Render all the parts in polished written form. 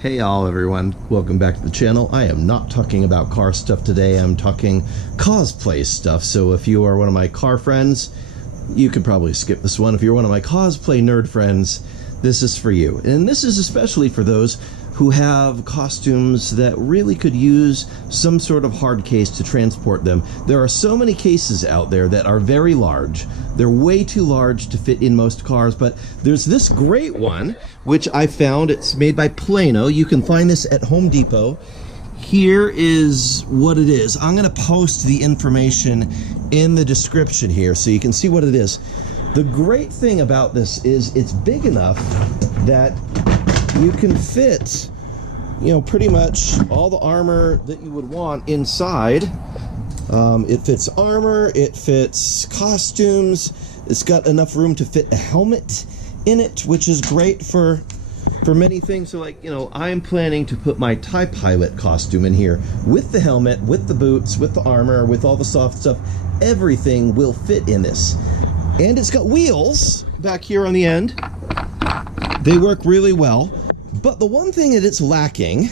Hey all everyone, welcome back to the channel. I am not talking about car stuff today, I'm talking cosplay stuff. So if you are one of my car friends, you could probably skip this one. If you're one of my cosplay nerd friends, this is for you. And this is especially for those who have costumes that really could use some sort of hard case to transport them. There are so many cases out there that are very large. They're way too large to fit in most cars, but there's this great one, which I found. It's made by Plano. You can find this at Home Depot. Here is what it is. I'm gonna post the information in the description here so you can see what it is. The great thing about this is it's big enough that you can fit, you know, pretty much all the armor that you would want inside. It fits armor, it fits costumes, it's got enough room to fit a helmet in it, which is great for many things. So like, you know, I'm planning to put my TIE pilot costume in here with the helmet, with the boots, with the armor, with all the soft stuff. Everything will fit in this. And it's got wheels back here on the end. They work really well. But the one thing that it's lacking,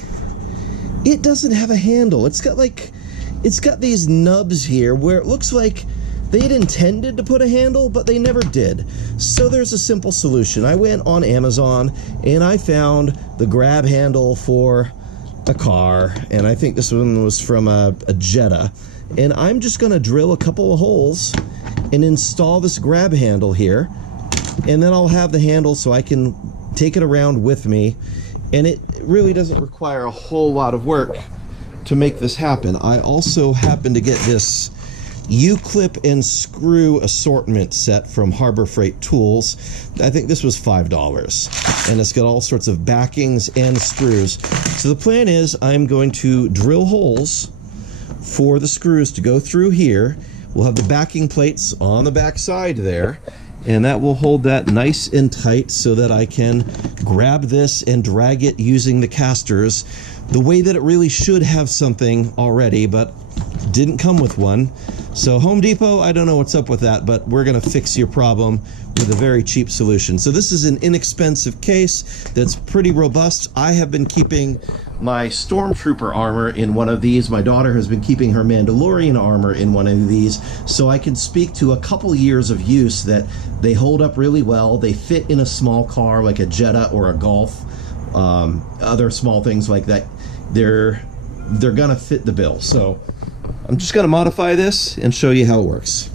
it doesn't have a handle. It's got these nubs here where it looks like they'd intended to put a handle, but they never did. So there's a simple solution. I went on Amazon and I found the grab handle for a car, and I think this one was from a Jetta. And I'm just gonna drill a couple of holes and install this grab handle here, and then I'll have the handle so I can take it around with me, and it really doesn't require a whole lot of work to make this happen. I also happen to get this U-clip and screw assortment set from Harbor Freight Tools. I think this was $5, and it's got all sorts of backings and screws. So the plan is I'm going to drill holes for the screws to go through here. We'll have the backing plates on the back side there, and that will hold that nice and tight so that I can grab this and drag it using the casters the way that it really should have something already, but didn't come with one. So Home Depot, I don't know what's up with that, but we're gonna fix your problem with a very cheap solution. So this is an inexpensive case that's pretty robust. I have been keeping my Stormtrooper armor in one of these. My daughter has been keeping her Mandalorian armor in one of these, so I can speak to a couple years of use that they hold up really well. They fit in a small car like a Jetta or a Golf, other small things like that. They're gonna fit the bill. So I'm just gonna modify this and show you how it works.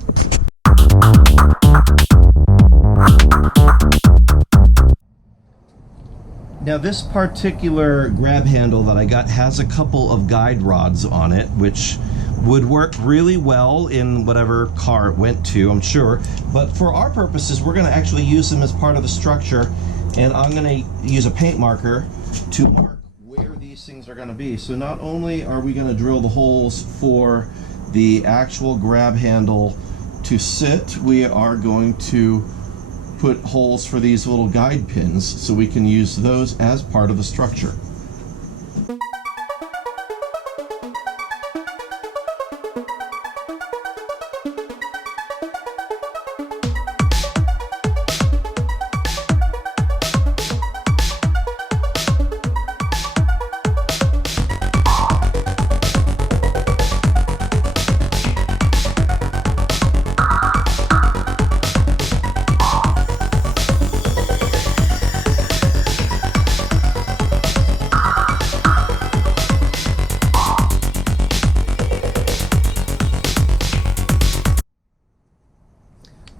Now this particular grab handle that I got has a couple of guide rods on it, which would work really well in whatever car it went to, I'm sure. But for our purposes, we're gonna actually use them as part of the structure, and I'm gonna use a paint marker to mark where these things are gonna be. So not only are we gonna drill the holes for the actual grab handle to sit, we are going to put holes for these little guide pins so we can use those as part of the structure.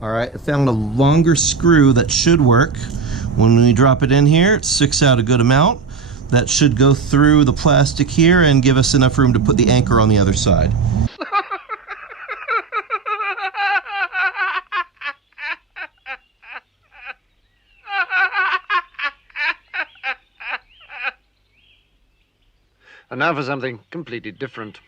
Alright, I found a longer screw that should work. When we drop it in here, it sticks out a good amount. That should go through the plastic here and give us enough room to put the anchor on the other side. And now for something completely different.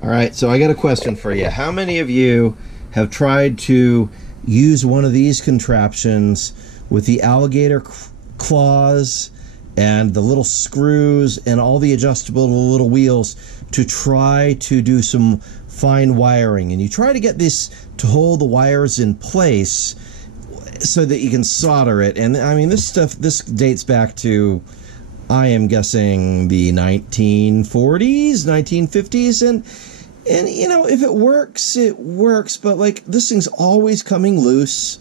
Alright, so I got a question for you. How many of you have tried to use one of these contraptions with the alligator claws and the little screws and all the adjustable little wheels to try to do some fine wiring? And you try to get this to hold the wires in place so that you can solder it. And I mean, this stuff, this dates back to I am guessing the 1940s, 1950s, and you know, if it works, it works, but like this thing's always coming loose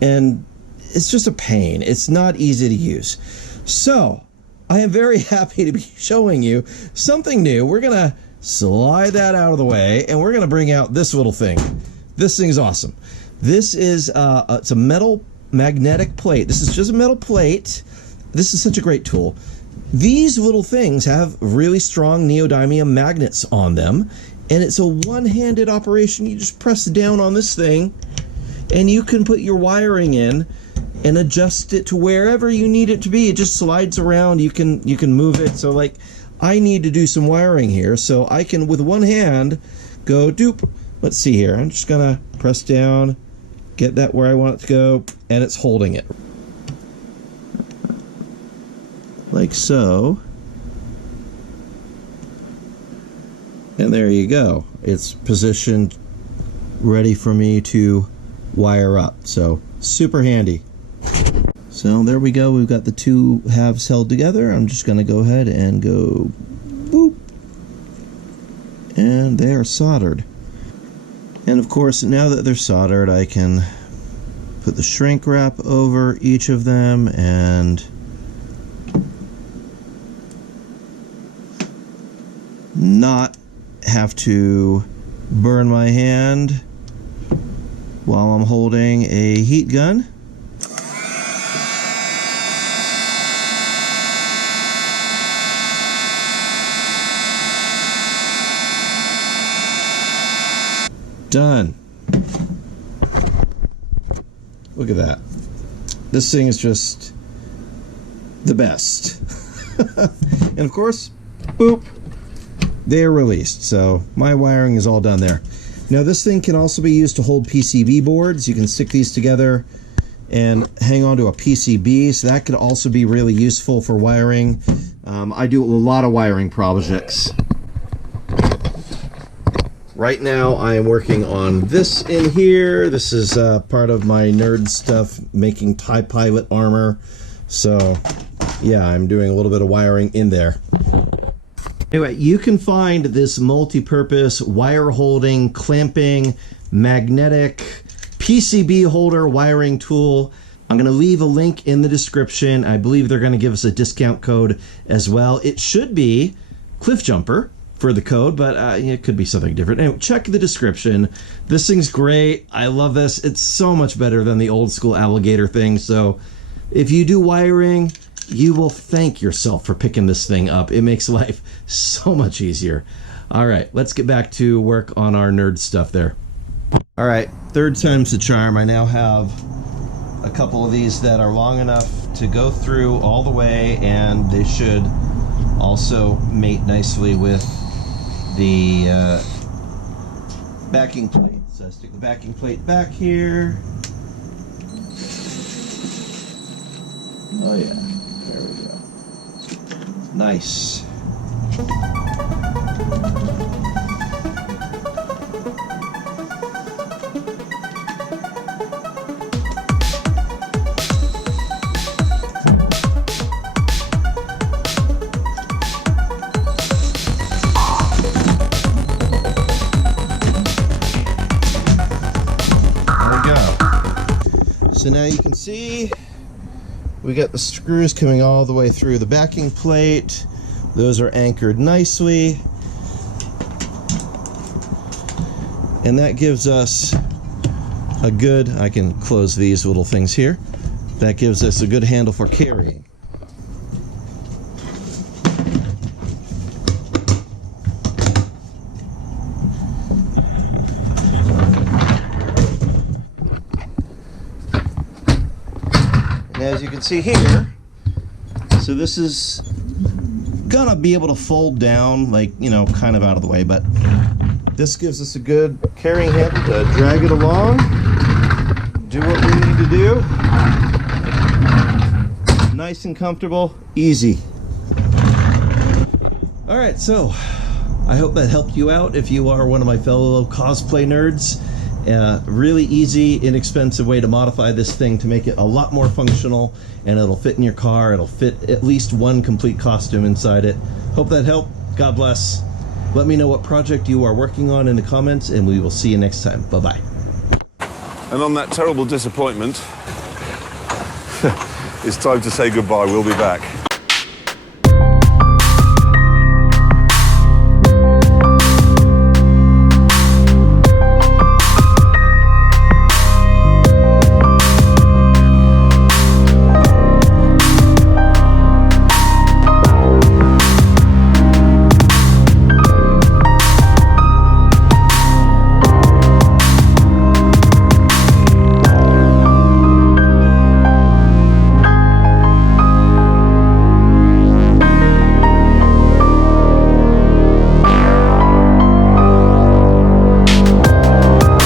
and it's just a pain. It's not easy to use. So I am very happy to be showing you something new. We're gonna slide that out of the way and we're gonna bring out this little thing. This thing's awesome. This is it's a metal magnetic plate. This is just a metal plate. This is such a great tool. These little things have really strong neodymium magnets on them, and it's a one-handed operation. You just press down on this thing and you can put your wiring in and adjust it to wherever you need it to be. It just slides around. You can move it. So like I need to do some wiring here, so I can with one hand go doop. Let's see here. I'm just gonna press down, get that where I want it to go, and it's holding it. Like so. And there you go. It's positioned ready for me to wire up. So super handy. So there we go. We've got the two halves held together. I'm just going to go ahead and go boop. And they are soldered. And of course, now that they're soldered, I can put the shrink wrap over each of them and not have to burn my hand while I'm holding a heat gun. Done. Look at that. This thing is just the best. And of course, boop, they are released. So my wiring is all done there. Now this thing can also be used to hold PCB boards. You can stick these together and hang on to a PCB, so that could also be really useful for wiring. I do a lot of wiring projects. Right now I am working on this in here. This is part of my nerd stuff, making TIE Pilot armor. So yeah, I'm doing a little bit of wiring in there. Anyway, you can find this multi-purpose wire holding, clamping, magnetic PCB holder wiring tool. I'm going to leave a link in the description. I believe they're going to give us a discount code as well. It should be Cliff Jumper for the code, but it could be something different. Anyway, check the description. This thing's great. I love this. It's so much better than the old school alligator thing. So if you do wiring, you will thank yourself for picking this thing up. It makes life so much easier. All right, let's get back to work on our nerd stuff there. All right, third time's the charm. I now have a couple of these that are long enough to go through all the way, and they should also mate nicely with the backing plate. So I stick the backing plate back here. Oh yeah. There we go. Nice. There we go. So now you can see we got the screws coming all the way through the backing plate. Those are anchored nicely. And that gives us a good, I can close these little things here. That gives us a good handle for carrying. And as you can see here, so this is gonna be able to fold down, like, you know, kind of out of the way, but this gives us a good carrying handle to drag it along, do what we need to do. Nice and comfortable, easy. All right, so I hope that helped you out if you are one of my fellow cosplay nerds. Really easy, inexpensive way to modify this thing to make it a lot more functional, and it'll fit in your car. It'll fit at least one complete costume inside it. Hope that helped. God bless. Let me know what project you are working on in the comments, and we will see you next time. Bye-bye. And on that terrible disappointment, it's time to say goodbye. We'll be back.